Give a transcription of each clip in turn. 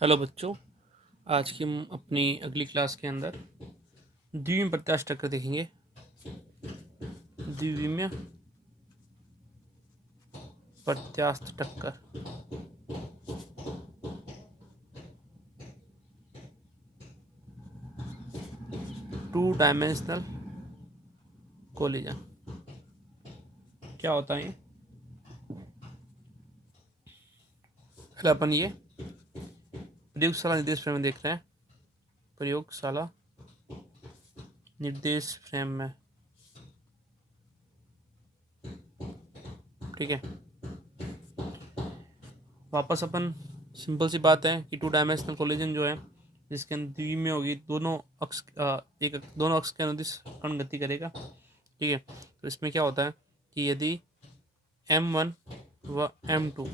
Hello बच्चों, आज की हम अपनी अगली क्लास के अंदर द्विविमीय प्रत्यास्थ टक्कर देखेंगे। द्विविमीय प्रत्यास्थ टक्कर। टू डायमेंशनल कोलिजन क्या होता है? पहले अपन ये प्रयोगशाला निर्देश फ्रेम में देख रहे हैं। प्रयोगशाला निर्देश फ्रेम में, ठीक है। वापस अपन सिंपल सी बात है कि टू डायमेंशनल कोलिजन जो है, जिसके अंदर द्विविमीय होगी, दोनों अक्ष दोनों अक्ष के अनुदिश कण गति करेगा, ठीक है। तो इसमें क्या होता है कि यदि m1 व m2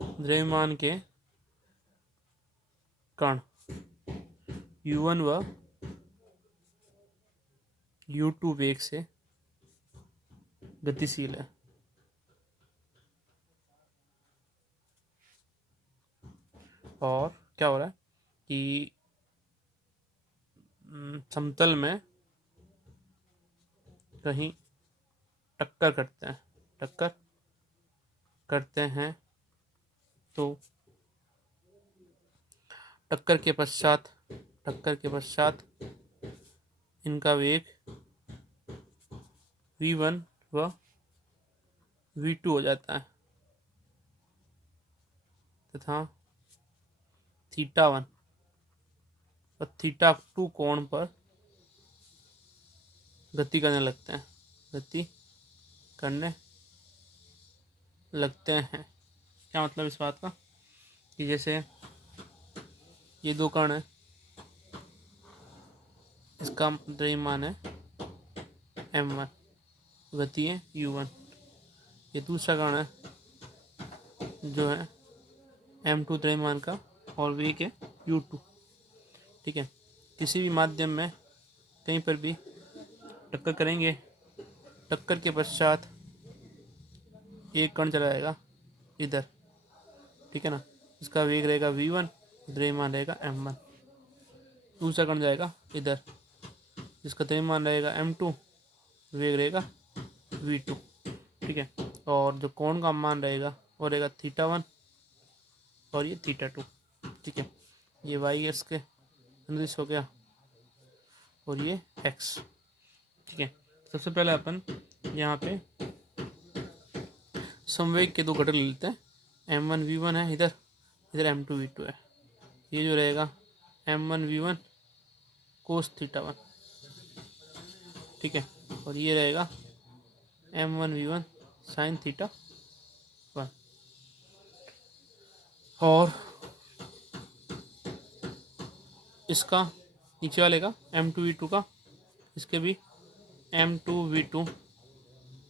द्रव्यमान के कण u1 व u2 वेग से गतिशील है, और क्या हो रहा है कि समतल में कहीं टक्कर करते हैं तो टक्कर के पश्चात इनका वेग v1 व v2 हो जाता है तथा θ1 और θ2 कोण पर गति करने लगते हैं। क्या मतलब इस बात का कि जैसे ये दो कण है, इसका द्रव्यमान है m1, गति है u1। ये दूसरा कण है जो है m2 द्रव्यमान का और वेग है u2, ठीक है। किसी भी माध्यम में कहीं पर भी टक्कर करेंगे, टक्कर के पश्चात एक कण चला जाएगा इधर, ठीक है ना। इसका वेग रहेगा v1, द्रव्यमान रहेगा m1। दूसरा कण जाएगा इधर, जिसका द्रव्यमान रहेगा m2, वेग रहेगा v2, ठीक है। और जो कोण का मान रहेगा वो रहेगा θ1 और ये θ2, ठीक है। ये y एक्स के अनुदिश हो गया और ये x, ठीक है। सबसे पहले अपन यहाँ पे संवेग के दो घटक ले लेते हैं। m1v1 है इधर m2v2 है। ये जो रहेगा m1v1 cos θ1, ठीक है, और ये रहेगा m1v1 sin θ1। और इसका नीचे वाले का m2v2 का, इसके भी m2v2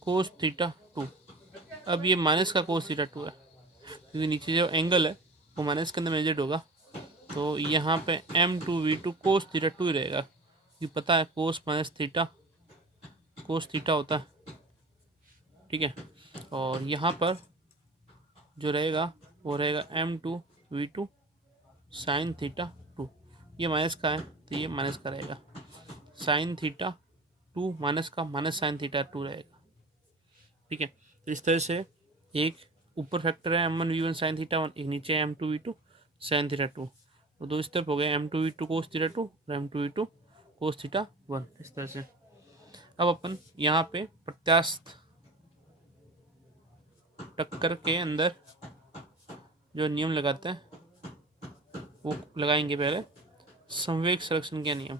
cos θ2। अब ये माइनस का cos θ2 है, क्योंकि नीचे जो एंगल है वो माइनस के अंदर मेजर्ड होगा, तो यहाँ पे m2v2 cos θ2 ही रहेगा, क्योंकि पता है cos minus theta cos theta होता है, ठीक है। और यहाँ पर जो रहेगा वो रहेगा m2v2 sin θ2। ये माइनस का है तो ये माइनस का रहेगा, sin θ2 माइनस का माइनस sin θ2 रहेगा, ठीक है। तो इस तरह से एक ऊपर फैक्टर है m1v1 sin θ1, एक नीचे m2v2 sin θ2, तो दो इस तरफ हो गए m2v2 cos θ2 और m2v2 cos θ1। इस तरह से अब अपन यहाँ पे प्रत्यास्थ टक्कर के अंदर जो नियम लगाते हैं वो लगाएंगे। पहले संवेग संरक्षण के नियम।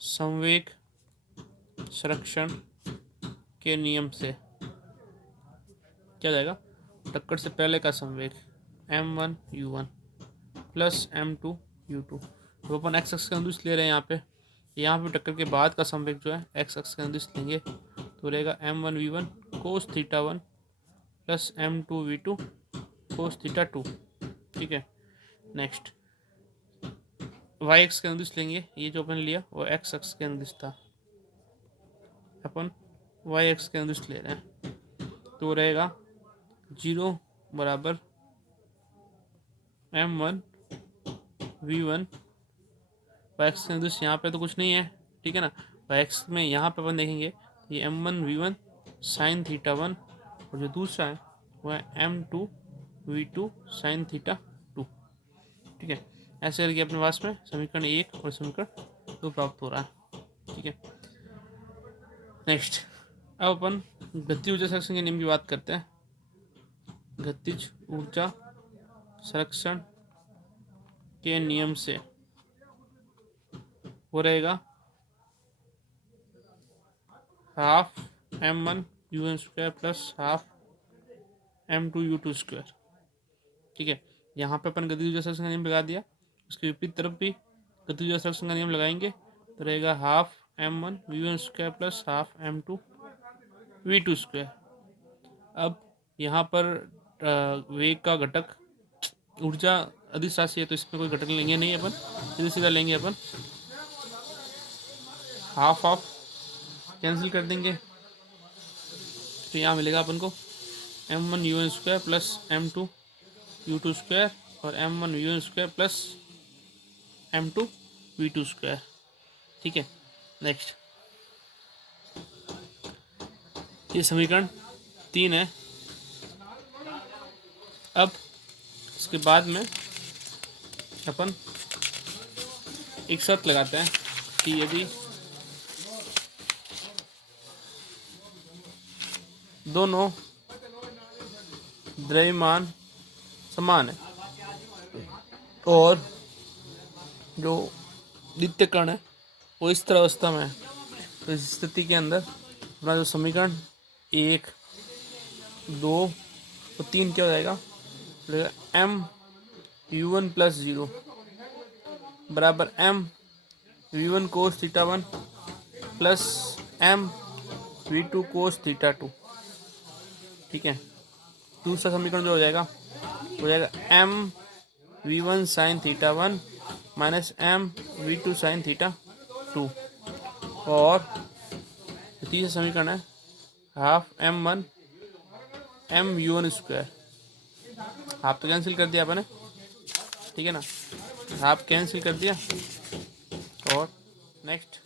संवेग संरक्षण के नियम से क्या जाएगा, टक्कर से पहले का संवेग m1u1 प्लस m2u2, तो अपन x अक्ष के अनुदिश ले रहे हैं यहाँ पे टक्कर के बाद का संवेग जो है x अक्ष के अनुदिश लेंगे, तो रहेगा m1v1 cos θ1 plus m2v2 cos θ2, ठीक है। नेक्स्ट y एक्स के अनुदिश लेंगे, ये जो अपन लिया वो x अक्ष के अनुदिश था, अपन y एक्स के अनुदिश ले रहे हैं, तो रहेगा 0 बराबर m1 v1 x निर्देश यहाँ पे तो कुछ नहीं है, ठीक है ना। x में यहाँ पे अपन देखेंगे तो ये m1 v1 साइन थीटा 1 और जो दूसरा है वो है m2 v2 साइन थीटा 2, ठीक है। ऐसे करके अपने पास में समीकरण 1 और समीकरण 2 प्राप्त हो रहा है, ठीक है। नेक्स्ट, अब अपन गतिज ऊर्जा संरक्षण के नियम की बात करते हैं। गतिज ऊर्जा संरक्षण के नियम से वो रहेगा half m1 u1 square plus half m2 u2 square, ठीक है। यहाँ पे अपन गतिज ऊर्जा संरक्षण का नियम लगा दिया, उसके विपरीत तरफ भी गतिज ऊर्जा संरक्षण का नियम लगाएंगे तो रहेगा half m1 v1 square plus half m2 v2 square. अब यहाँ पर वेग का घटक ऊर्जा अधिक राशि है तो इसमें कोई घटक लेंगे नहीं अपन, सीधा सीधा लेंगे अपन, हाफ ऑफ कैंसिल कर देंगे तो यहाँ मिलेगा अपन को m1 u1 square plus m2 u2 square और m1 v1 square plus m2 v2 square, ठीक है। नेक्स्ट, ये समीकरण 3 है। अब इसके बाद में अपन एक शर्त लगाते हैं कि यदि दोनों द्रव्यमान समान है और जो द्वितीय कण है वो इस तरह अवस्था में है तो इस स्थिति के अंदर अपना जो समीकरण 1, 2 और 3 क्या हो जाएगा, m u1 प्लस 0 बराबर m v1 cos theta 1 plus m v2 cos theta 2, ठीक है। दूसरा समीकरण जो हो जाएगा m v1 sine theta 1 minus m v2 sine theta 2 और तीसरा समीकरण है half m1 m u1 square, half तो कैंसिल कर दिया आपने, ठीक है ना, हाफ कैंसिल कर दिया और next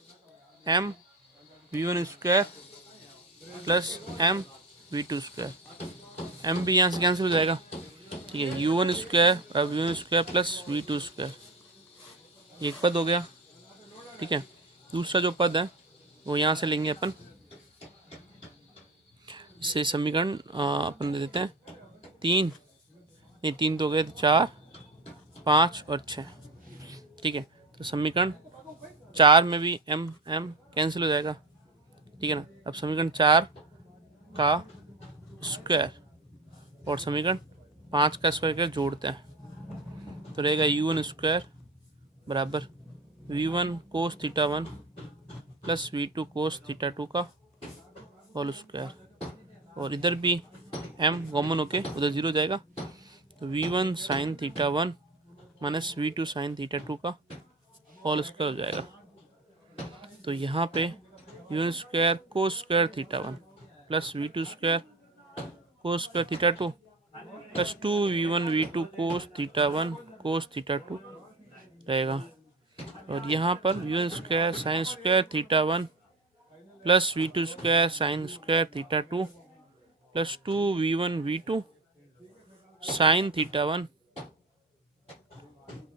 m v1 square plus m v2 square, m भी यहाँ से कैंसिल हो जाएगा, ठीक है। u1 स्क्वायर और v1 square plus v2 square, ये एक पद हो गया, ठीक है। दूसरा जो पद है वो यहाँ से लेंगे अपन, इससे समीकरण अपन दे देते हैं 3, ये 3 तो हो गए 4, 5 और 6, ठीक है। तो समीकरण 4 में भी m कैंसिल हो जाएगा, ठीक है ना। अब समीकरण 4 का स्क्वायर और समीकरण 5 का स्क्वायर क्या जोड़ते हैं तो रहेगा u1 स्क्वायर बराबर v1 cos theta 1 plus v2 cos theta 2 का होल स्क्वायर और इधर भी m कॉमन होके उधर 0 जाएगा तो v1 sine theta 1 minus v2 sine theta 2 का होल स्क्वायर हो जाएगा। तो यहाँ पे u1 square cos square theta 1 plus v2 square cos square theta 2 plus 2v1 v2 cos theta 1 cos theta 2 रहेगा और यहाँ पर v1 square sine square theta 1 plus v2 square sine square theta 2 plus 2v1 v2 sine theta 1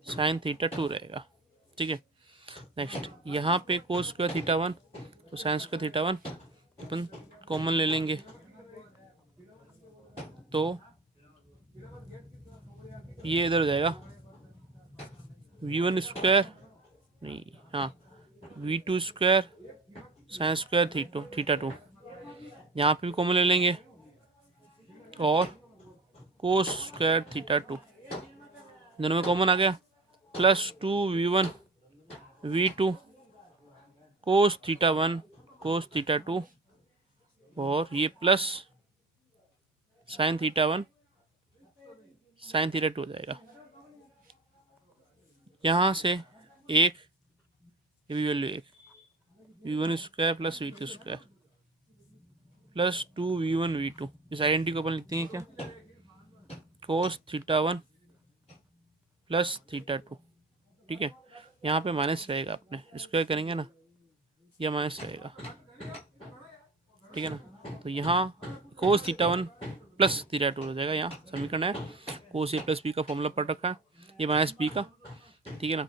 sine theta 2 रहेगा, ठीक है। Next, यहाँ पे cos square theta 1 तो साइन स्क्वायर थीटा 1 अपन कॉमन ले लेंगे तो ये इधर हो जाएगा v1 स्क्वायर नहीं, हाँ v2 square sine square theta 2, यहाँ पे भी कॉमन ले लेंगे और कोस स्क्वायर थीटा 2 दोनों में कॉमन आ गया plus 2v1 v2 cos theta 1 cos theta 2 और ये plus sine theta 1 sine theta 2 हो जाएगा। यहाँ से एक ये भी value 1 v1 square plus v2 square plus 2v1 v2, इस आइडेंटिटी को अपन लिखते हैं क्या, cos theta 1 plus theta to. ठीक है, यहाँ पे माइनस रहेगा, अपने स्क्वायर करेंगे ना, यह माइनस रहेगा। ठीक है ना, तो यहाँ कोस theta one plus theta to हो जाएगा। यहाँ समीकरण है कोस ए प्लस बी का फॉर्मूला पढ़ रखा है, ए माइनस बी का। ठीक है ना,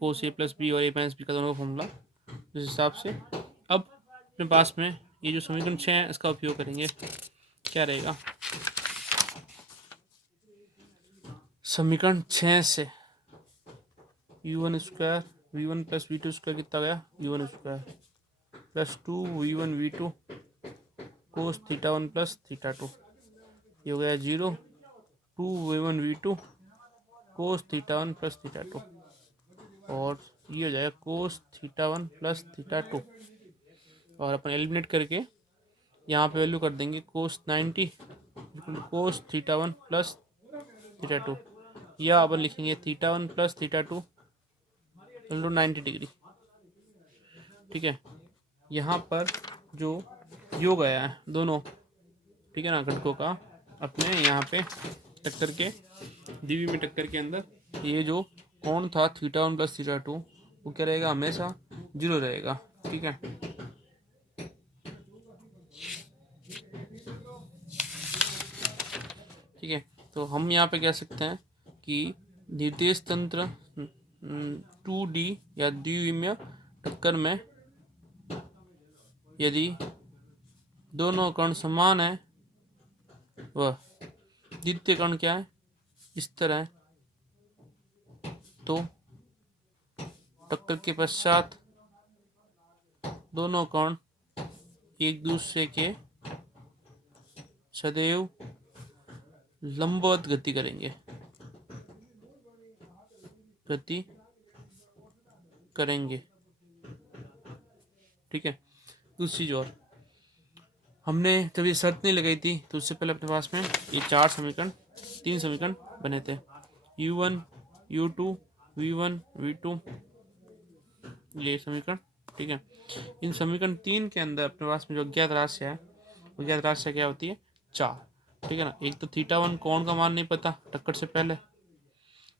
कोस ए प्लस बी और ए माइनस बी का दोनों का फॉर्मूला। इस हिसाब से अब अपने पास में ये जो समीकरण 6 है इसका उपयोग करेंगे। क्या रहेगा, समीकरण 6 से u one square v one plus v two square कितना गया, u one square plus 2v1 v2 cos theta one plus theta two, ये हो गया 0। 2v1 v2 cos theta one plus theta two, और ये हो जाएगा cos theta one plus theta two. और अपन एलिमिनेट करके यहाँ पे वैल्यू कर देंगे cos 90 cos theta one plus theta two, या अपन लिखेंगे theta one plus theta two into 90 degree. ठीक है, यहाँ पर जो योग आया है दोनों, ठीक है ना, घटकों का अपने यहाँ पे टक्कर के दीवी में टक्कर के अंदर ये जो कोण था theta one plus theta to, वो क्या रहेगा, हमेशा 0 रहेगा। ठीक है, ठीक है, तो हम यहाँ पे कह सकते हैं कि निर्देश तंत्र 2D या द्विविमीय टक्कर में यदि दोनों कण समान है, वह द्वितीय कण क्या है, इस तरह है, तो टक्कर के पश्चात दोनों कण एक दूसरे के सदैव लंबवत गति करेंगे। ठीक है, दूसरी चीज और, हमने जब ये शर्त नहीं लगाई थी तो उससे पहले अपने पास में ये 3 समीकरण बने थे, u1 u2 v1 v2, ये समीकरण। ठीक है, इन समीकरण 3 के अंदर अपने पास में जो अज्ञात राशि है, वो अज्ञात राशि क्या होती है, 4। ठीक है ना, एक तो थीटा वन कोण का मान नहीं पता टक्कर से पहले,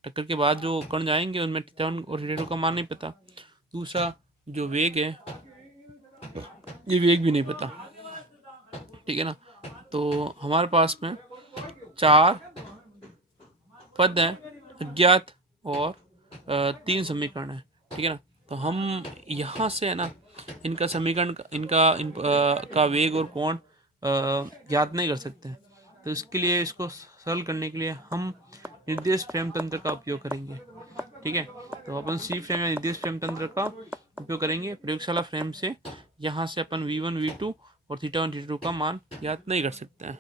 टक्कर के बाद जो कण जाएंगे उनमें थीटा वन और थीटा टू का मान नहीं पता। दूसरा जो वेग है, ये वेग भी नहीं पता। ठीक है ना, तो हमारे पास में 4 पद हैं अज्ञात और 3 समीकरण है। ठीक है ना, तो हम यहाँ से है ना इनका समीकरण का वेग और कोण ज्ञात नहीं कर सकते हैं। तो इसके लिए इसको सरल करने के लिए हम निर्देश फ्रेम तंत्र का उपयोग करेंगे। ठीक है, तो अपन सी फ्रेम या निर्देश फ्रेम तंत्र का उपयोग करेंगे प्रयोगशाला फ्रेम से। यहाँ से अपन v1 v2 और थीटा वन थीटा टू का मान ज्ञात नहीं कर सकते हैं।